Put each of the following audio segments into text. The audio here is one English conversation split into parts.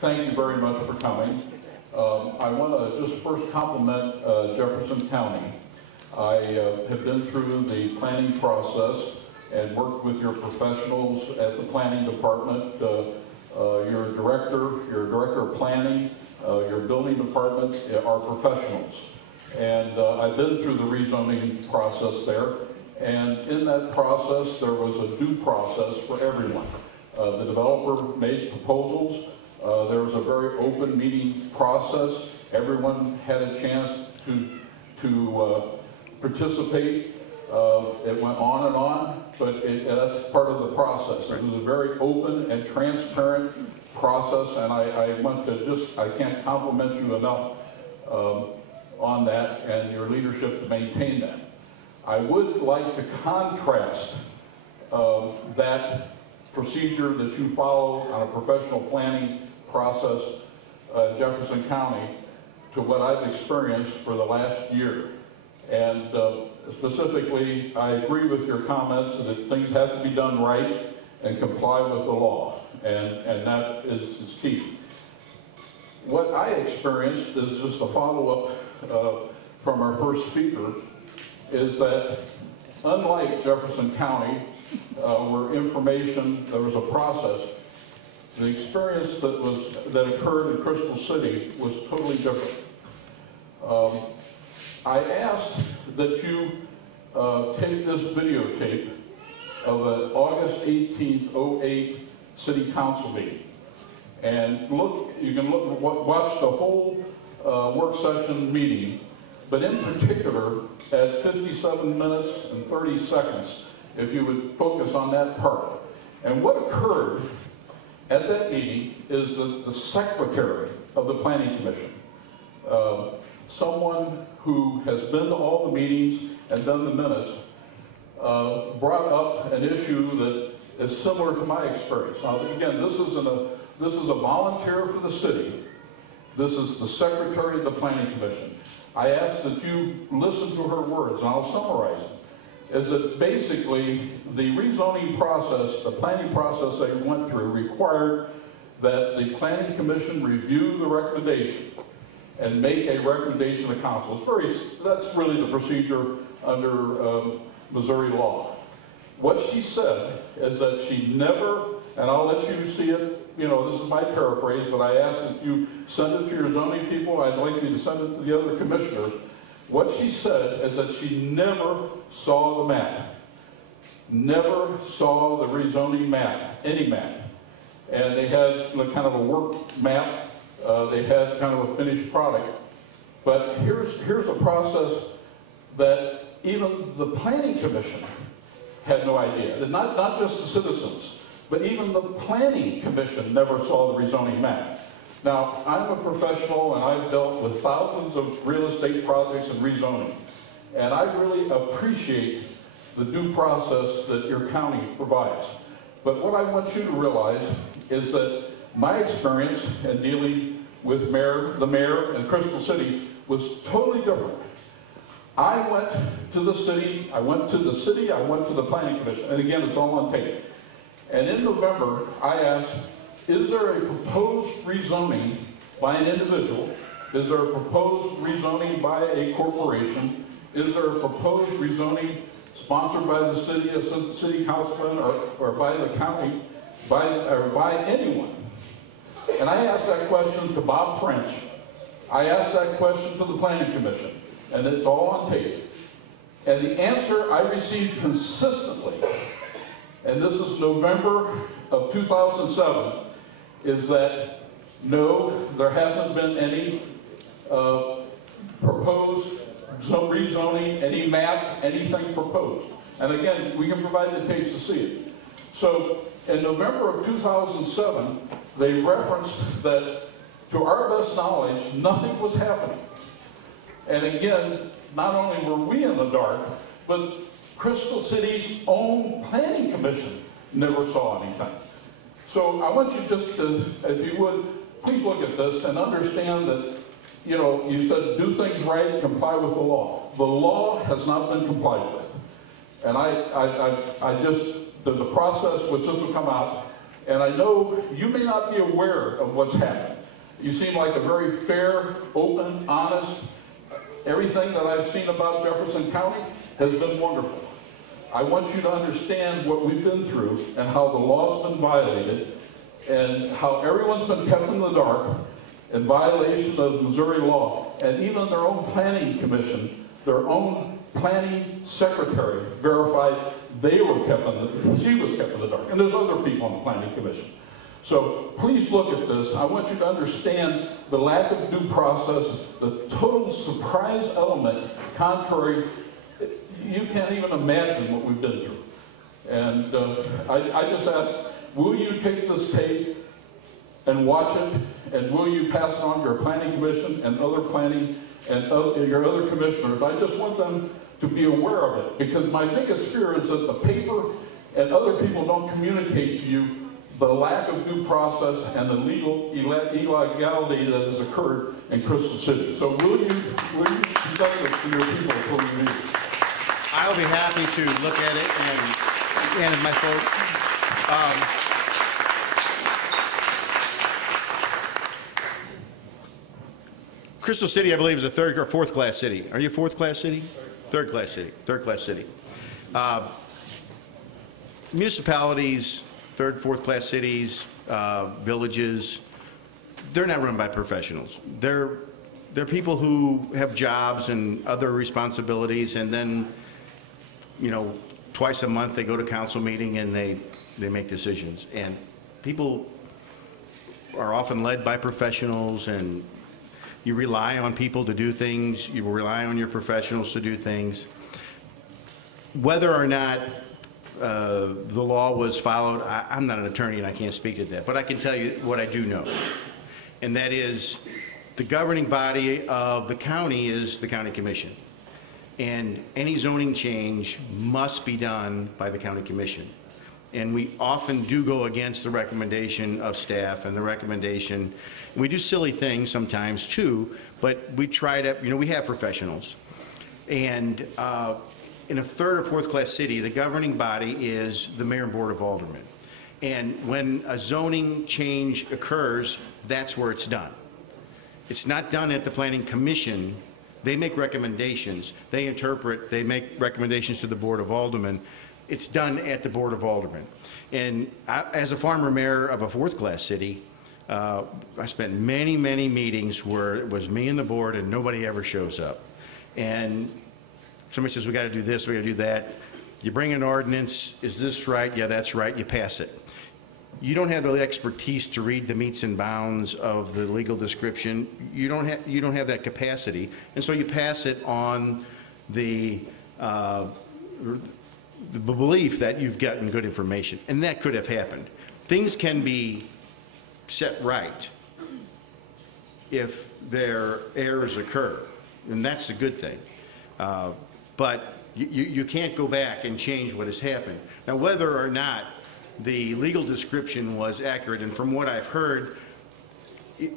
Thank you very much for coming. I want to just first compliment Jefferson County. I have been through the planning process and worked with your professionals at the planning department, your director of planning, your building department are professionals. And I've been through the rezoning process there. And in that process, there was a due process for everyone. The developer made proposals. There was a very open meeting process. Everyone had a chance to participate. It went on and on, but that's part of the process. It was a very open and transparent process, and I want to I can't compliment you enough on that and your leadership to maintain that. I would like to contrast that procedure that you follow on a professional planning process, Jefferson County, to what I've experienced for the last year. And specifically, I agree with your comments that things have to be done right and comply with the law, and that is key. What I experienced is just a follow-up from our first speaker, is that unlike Jefferson County, where there was a process, the experience that occurred in Crystal City was totally different. I asked that you take this videotape of an August 18th, 08 City Council meeting, and you can watch the whole work session meeting, but in particular at 57 minutes and 30 seconds, if you would focus on that part. And what occurred at that meeting is that the secretary of the Planning Commission, someone who has been to all the meetings and done the minutes, brought up an issue that is similar to my experience. Now, again, this is a volunteer for the city. This is the secretary of the Planning Commission. I ask that you listen to her words, and I'll summarize them. Is that basically the rezoning process, the planning process they went through, required that the Planning Commission review the recommendation and make a recommendation to council. That's really the procedure under Missouri law. What she said is that she never, and I'll let you see it, this is my paraphrase, but I asked that you send it to your zoning people. I'd like you to send it to the other commissioners. What she said is that she never saw the map, never saw the rezoning map, any map. And they had kind of a work map. They had kind of a finished product. But here's a process that even the Planning Commission had no idea. Not just the citizens, but even the Planning Commission never saw the rezoning map. Now, I'm a professional, and I've dealt with thousands of real estate projects and rezoning, and I really appreciate the due process that your county provides. But what I want you to realize is that my experience in dealing with the mayor in Crystal City was totally different. I went to the city, I went to the Planning Commission, and again, it's all on tape. And in November, I asked, is there a proposed rezoning by an individual? Is there a proposed rezoning by a corporation? Is there a proposed rezoning sponsored by the city, a city councilman, or by the county, or by anyone? And I asked that question to Bob French. I asked that question to the Planning Commission, and it's all on tape. And the answer I received consistently, and this is November of 2007, is that no, there hasn't been any proposed rezoning, any map, anything proposed. And again, we can provide the tapes to see it. So in November of 2007, they referenced that, to our best knowledge, nothing was happening. And again, not only were we in the dark, but Crystal City's own Planning Commission never saw anything. So I want you just to, if you would, please look at this and understand that, you said do things right, comply with the law. The law has not been complied with. And there's a process which this will come out, And I know you may not be aware of what's happened. You seem like a very fair, open, honest. Everything that I've seen about Jefferson County has been wonderful. I want you to understand what we've been through and how the law's been violated and how everyone's been kept in the dark in violation of Missouri law. And even their own planning commission, their own planning secretary verified they were she was kept in the dark. And there's other people on the planning commission. So please look at this. I want you to understand the lack of due process, the total surprise element, contrary. You can't even imagine what we've been through. And I just ask, will you take this tape and watch it, and will you pass it on to your planning commission and other planning and your other commissioners? I just want them to be aware of it, because my biggest fear is that the paper and other people don't communicate to you the lack of due process and the legal illegality that has occurred in Crystal City. So will you present this to your people before we leave? I'll be happy to look at it and my folks. Crystal City, I believe, is a third or fourth class city. Are you a fourth class city? Third class city. Third class city. Municipalities, third, fourth class cities, villages, they're not run by professionals. They're people who have jobs and other responsibilities, and then, you know, twice a month they go to council meeting and they make decisions. And people are often led by professionals, and you rely on people to do things. You rely on your professionals to do things. Whether or not the law was followed, I'm not an attorney and I can't speak to that, but I can tell you what I do know. And that is, the governing body of the county is the county commission. And any zoning change must be done by the county commission. And we often do go against the recommendation of staff and the recommendation. We do silly things sometimes too, but we try to, you know, we have professionals. And in a third or fourth class city, the governing body is the mayor and board of aldermen. And when a zoning change occurs, that's where it's done. It's not done at the planning commission. They make recommendations, they interpret, they make recommendations to the board of aldermen. It's done at the board of aldermen. And as a former mayor of a fourth class city, I spent many, many meetings where it was me and the board and nobody ever shows up. And somebody says, we got to do this, we got to do that. You bring an ordinance, is this right? Yeah, that's right, you pass it. You don't have the expertise to read the metes and bounds of the legal description. You don't have that capacity. And so you pass it on the belief that you've gotten good information. And that could have happened. Things can be set right if their errors occur. And that's a good thing. But you can't go back and change what has happened. Now, whether or not the legal description was accurate, and from what I've heard,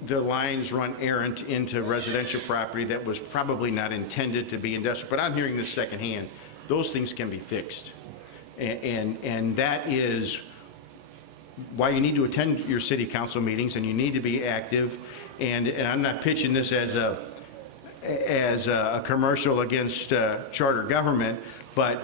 the lines run errant into residential property that was probably not intended to be industrial. But I'm hearing this secondhand. Those things can be fixed. And that is why you need to attend your city council meetings, and you need to be active. And I'm not pitching this as a commercial against charter government, but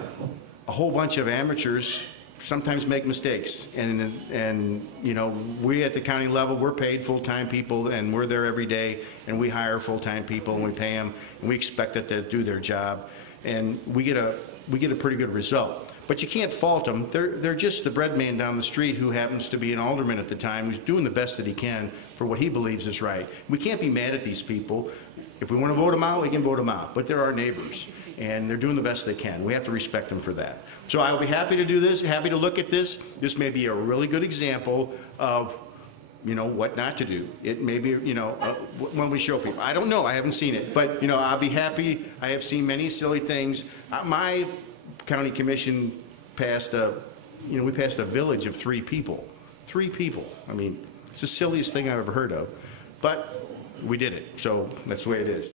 a whole bunch of amateurs sometimes make mistakes, and you know, we at the county level, we're paid full-time people, and we're there every day, and we hire full-time people, and we pay them, and we expect that they do their job, and we get a pretty good result. But you can't fault them. They're just the bread man down the street who happens to be an alderman at the time, who's doing the best that he can for what he believes is right. We can't be mad at these people. If we want to vote them out, we can vote them out, but they're our neighbors, and they're doing the best they can. We have to respect them for that. So I'll be happy to do this, happy to look at this. This may be a really good example of, you know, what not to do. It may be, you know, when we show people. I don't know, I haven't seen it, but, you know, I'll be happy. I have seen many silly things. My county commission passed we passed a village of 3 people. 3 people. I mean, it's the silliest thing I've ever heard of, but we did it. So that's the way it is.